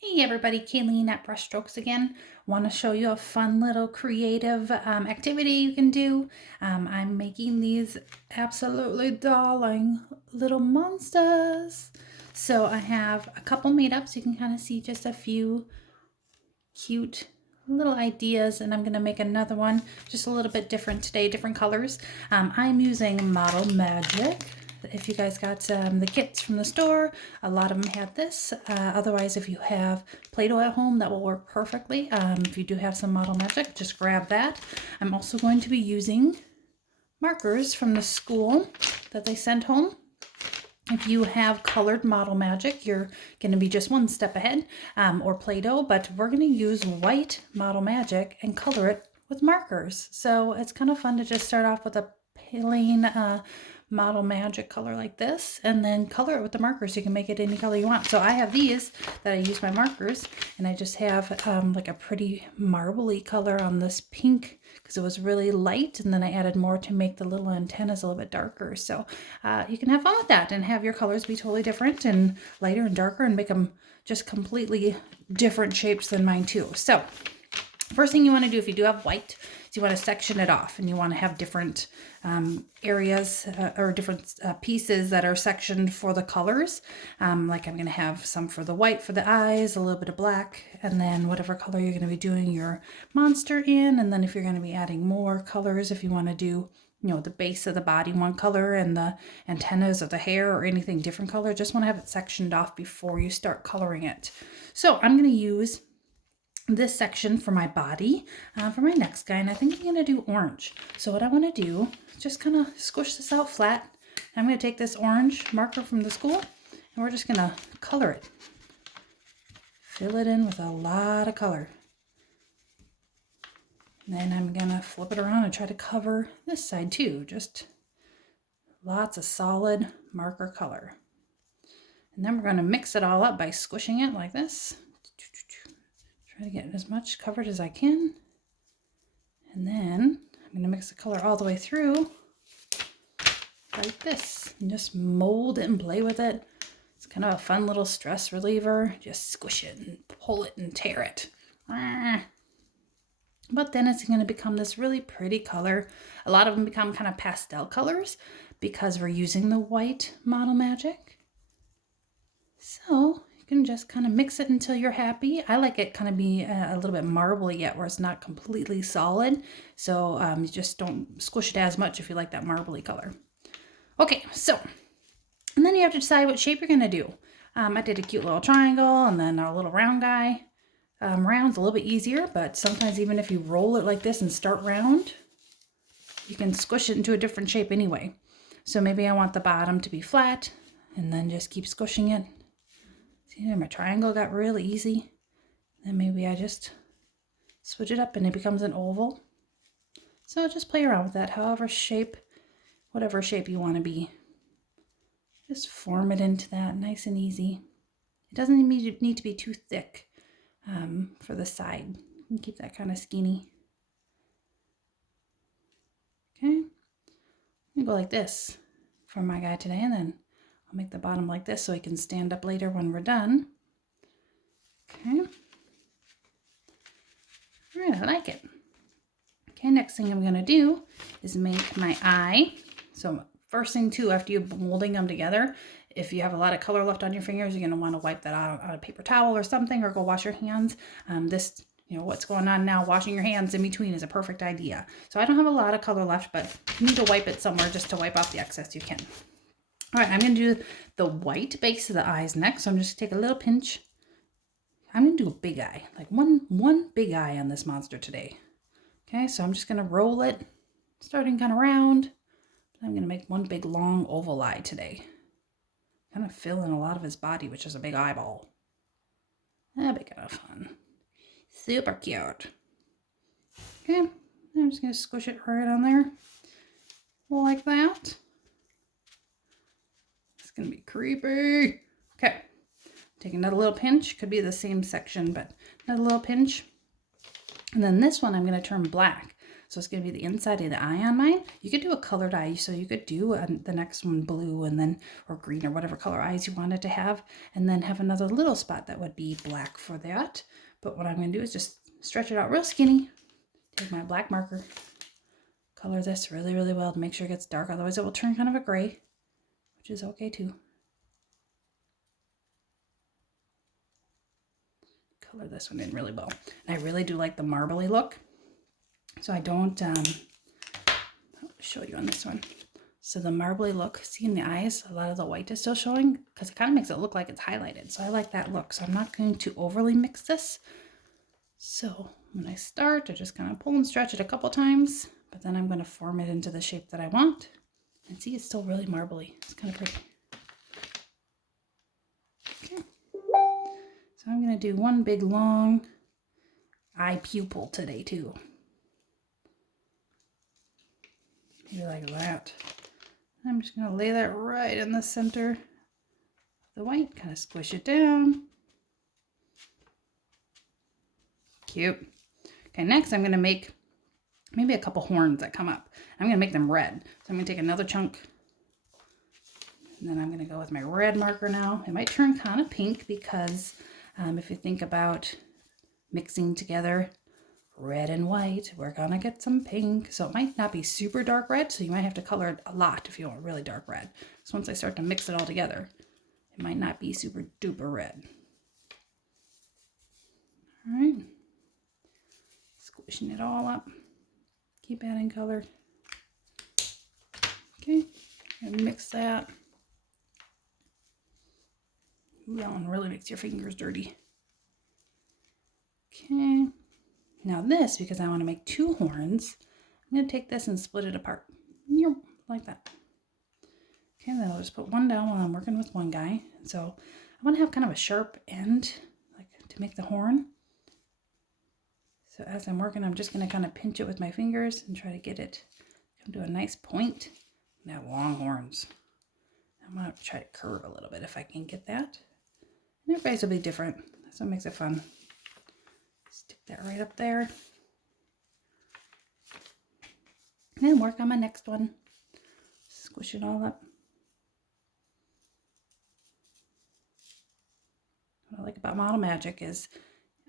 Hey everybody, Kayleen at Brushstrokes again. Want to show you a fun little creative activity you can do. I'm making these absolutely darling little monsters. So I have a couple made up so you can kind of see just a few cute little ideas, and I'm going to make another one just a little bit different today, different colors. I'm using Model Magic. If you guys got the kits from the store, a lot of them had this. Otherwise, if you have Play-Doh at home, that will work perfectly. If you do have some Model Magic, just grab that. I'm also going to be using markers from the school that they sent home. If you have colored Model Magic, you're going to be just one step ahead, or Play-Doh, but we're going to use white Model Magic and color it with markers. So it's kind of fun to just start off with a plain Model Magic color like this, and then color it with the markers. You can make it any color you want. So I have these that I use my markers, and I just have like a pretty marbly color on this pink because it was really light, and then I added more to make the little antennas a little bit darker. So you can have fun with that and have your colors be totally different and lighter and darker and make them just completely different shapes than mine too. So first thing you want to do if you do have white is you want to section it off, and you want to have different areas or different pieces that are sectioned for the colors. Like I'm going to have some for the white for the eyes, a little bit of black, and then whatever color you're going to be doing your monster in. And then if you're going to be adding more colors, if you want to do the base of the body one color and the antennas or the hair or anything different color, just want to have it sectioned off before you start coloring it. So I'm going to use this section for my body for my next guy, and I think I'm going to do orange. So what I want to do is just kind of squish this out flat. I'm going to take this orange marker from the school, and we're just going to color it. Fill it in with a lot of color. And then I'm going to flip it around and try to cover this side too. Just lots of solid marker color. And then we're going to mix it all up by squishing it like this. Try to get as much covered as I can. And then I'm going to mix the color all the way through like this and just mold it and play with it. It's kind of a fun little stress reliever. Just squish it and pull it and tear it. But then it's going to become this really pretty color. A lot of them become kind of pastel colors because we're using the white Model Magic. So you can just kind of mix it until you're happy. I like it kind of be a little bit marbly yet where it's not completely solid. So you just don't squish it as much if you like that marbly color. Okay, so, and then you have to decide what shape you're going to do. I did a cute little triangle and then a little round guy. Round's a little bit easier, but sometimes even if you roll it like this and start round, you can squish it into a different shape anyway. So maybe I want the bottom to be flat and then just keep squishing it. See, my triangle got really easy. Then maybe I just switch it up and it becomes an oval. So just play around with that, whatever shape you want to be. Just form it into that nice and easy. It doesn't need to be too thick for the side. You can keep that kind of skinny. Okay, I'm gonna go like this for my guy today, and then I'll make the bottom like this so he can stand up later when we're done. Okay, all right, I like it. Okay, next thing I'm gonna do is make my eye. So first thing too, after you're molding them together, if you have a lot of color left on your fingers, you're gonna want to wipe that out on a paper towel or something, or go wash your hands. What's going on now, washing your hands in between is a perfect idea. So I don't have a lot of color left, but if you need to wipe it somewhere just to wipe off the excess, you can. All right, I'm gonna do the white base of the eyes next. So I'm just gonna take a little pinch. I'm gonna do a big eye, like one big eye on this monster today. Okay, so I'm just gonna roll it, starting kind of round. I'm gonna make one big long oval eye today. Kind of fill in a lot of his body, which is a big eyeball. That'll be kind of fun. Super cute. Okay, I'm just gonna squish it right on there, like that. It's gonna be creepy. Okay, take another little pinch. Could be the same section, but another little pinch. And then this one I'm gonna turn black. So it's going to be the inside of the eye on mine. You could do a colored eye, so you could do the next one blue and then, or green or whatever color eyes you wanted to have, and then have another little spot that would be black for that. But what I'm going to do is just stretch it out real skinny. Take my black marker, color this really, really well to make sure it gets dark. Otherwise it will turn kind of a gray, which is okay too. Color this one in really well. And I really do like the marbly look. So I don't, I'll show you on this one. So the marbly look, see in the eyes, a lot of the white is still showing because it kind of makes it look like it's highlighted. So I like that look. So I'm not going to overly mix this. So when I start, I just kind of pull and stretch it a couple times, but then I'm going to form it into the shape that I want. And see, it's still really marbly. It's kind of pretty. Okay. So I'm going to do one big long eye pupil today too. Maybe like that. I'm just going to lay that right in the center of the white, kind of squish it down. Cute. Okay, next I'm going to make maybe a couple horns that come up. I'm going to make them red. So I'm going to take another chunk, and then I'm going to go with my red marker now. It might turn kind of pink because if you think about mixing together red and white, we're going to get some pink. So it might not be super dark red, so you might have to color it a lot if you want really dark red. So once I start to mix it all together, it might not be super duper red. All right. Squishing it all up. Keep adding color. Okay, and mix that. Ooh, that one really makes your fingers dirty. Okay, now this, because I want to make two horns, I'm going to take this and split it apart. Like that. Okay, then I'll just put one down while I'm working with one guy. So I want to have kind of a sharp end, like to make the horn. So as I'm working, I'm just going to kind of pinch it with my fingers and try to get it come to a nice point. And have long horns. I'm going to try to curve a little bit if I can get that. And everybody's will be different. That's what makes it fun. Stick that right up there. And then work on my next one. Squish it all up. What I like about Model Magic is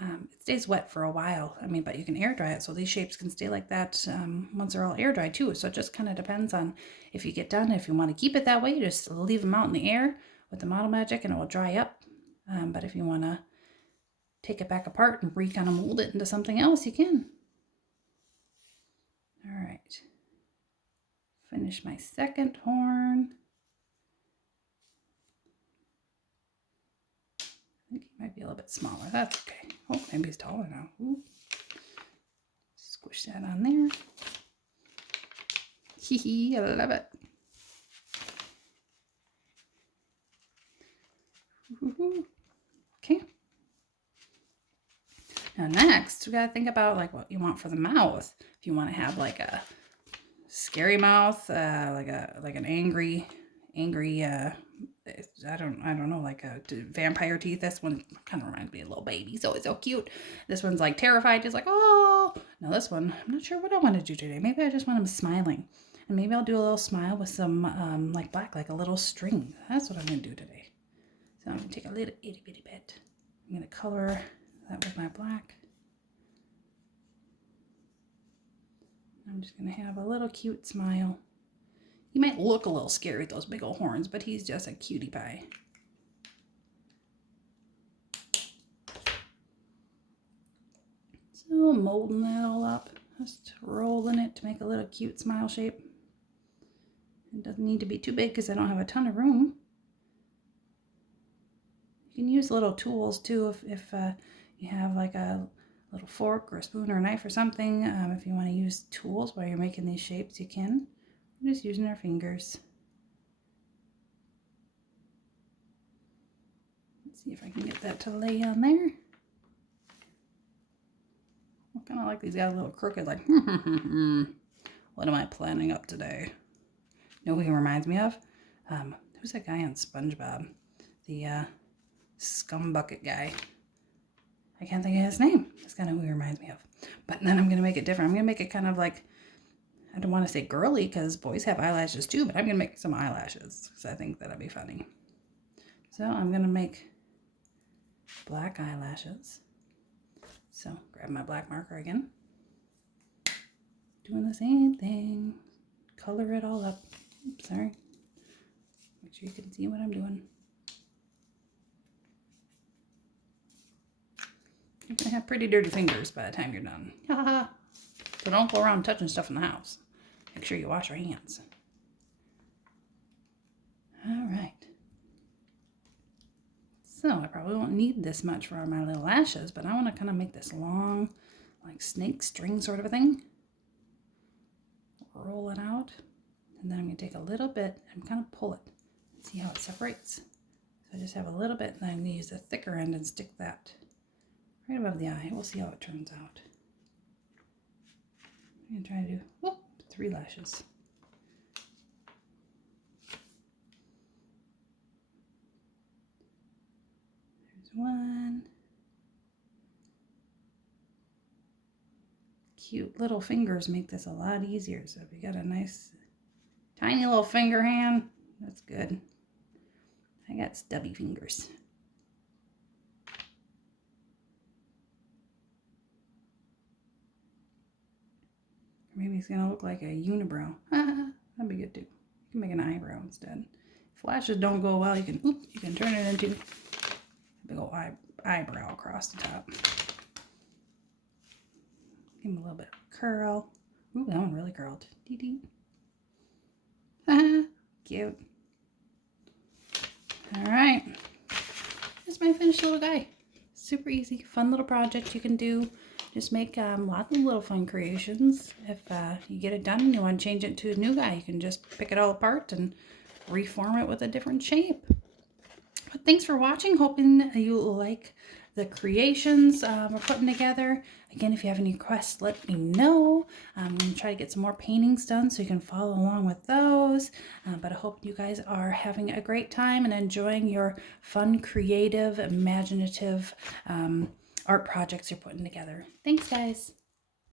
it stays wet for a while. I mean, but you can air dry it, so these shapes can stay like that once they're all air dried too. So it just kind of depends on if you get done. If you want to keep it that way, just leave them out in the air with the Model Magic and it will dry up. But if you want to take it back apart and kind of mold it into something else, you can. All right. Finish my second horn. I think he might be a little bit smaller. That's okay. Oh, maybe he's taller now. Ooh. Squish that on there. Hee hee, I love it. Okay. Now next, we gotta think about like what you want for the mouth. If you want to have like a scary mouth, like an angry, I don't know, like a vampire teeth. This one kind of reminds me of a little baby, so it's so cute. This one's like terrified, just like, oh. Now this one, I'm not sure what I want to do today. Maybe I just want him smiling. And maybe I'll do a little smile with some like black, like a little string. That's what I'm going to do today. So I'm going to take a little itty bitty bit. I'm going to color that with my black. I'm just going to have a little cute smile. He might look a little scary with those big old horns, but he's just a cutie pie. So molding that all up, just rolling it to make a little cute smile shape. It doesn't need to be too big because I don't have a ton of room. You can use little tools too if you have like a little fork or a spoon or a knife or something. If you want to use tools while you're making these shapes, you can. We're just using our fingers. Let's see if I can get that to lay on there. I kind of like these got a little crooked, like, what am I planning up today? You know who he reminds me of? Who's that guy on SpongeBob? The scum bucket guy. I can't think of his name. That's kind of who he reminds me of. But then I'm going to make it different. I'm going to make it kind of like, I don't want to say girly because boys have eyelashes too, but I'm going to make some eyelashes because I think that'd be funny. So I'm going to make black eyelashes. So grab my black marker again. Doing the same thing. Color it all up. Oops, sorry. Make sure you can see what I'm doing. You're going to have pretty dirty fingers by the time you're done. So don't go around touching stuff in the house. Make sure you wash your hands. All right. So I probably won't need this much for my little lashes, but I want to kind of make this long, like snake string sort of a thing. Roll it out. And then I'm going to take a little bit and kind of pull it. See how it separates? So I just have a little bit, and then I'm going to use the thicker end and stick that right above the eye. We'll see how it turns out. I'm going to try to do 3 lashes. There's 1. Cute little fingers make this a lot easier. So if you got a nice tiny little finger hand, that's good. I got stubby fingers. Maybe it's gonna look like a unibrow. That'd be good too. You can make an eyebrow instead. If lashes don't go well, you can turn it into a big old eyebrow across the top. Give him a little bit of curl. Ooh, that one really curled. Dee dee. Cute. All right. Here's my finished little guy. Super easy, fun little project you can do. Just make lots of little fun creations. If you get it done and you want to change it to a new guy, you can just pick it all apart and reform it with a different shape. But thanks for watching. Hoping you like the creations we're putting together. Again, if you have any requests, let me know. I'm going to try to get some more paintings done so you can follow along with those. But I hope you guys are having a great time and enjoying your fun, creative, imaginative art projects you're putting together. Thanks, guys.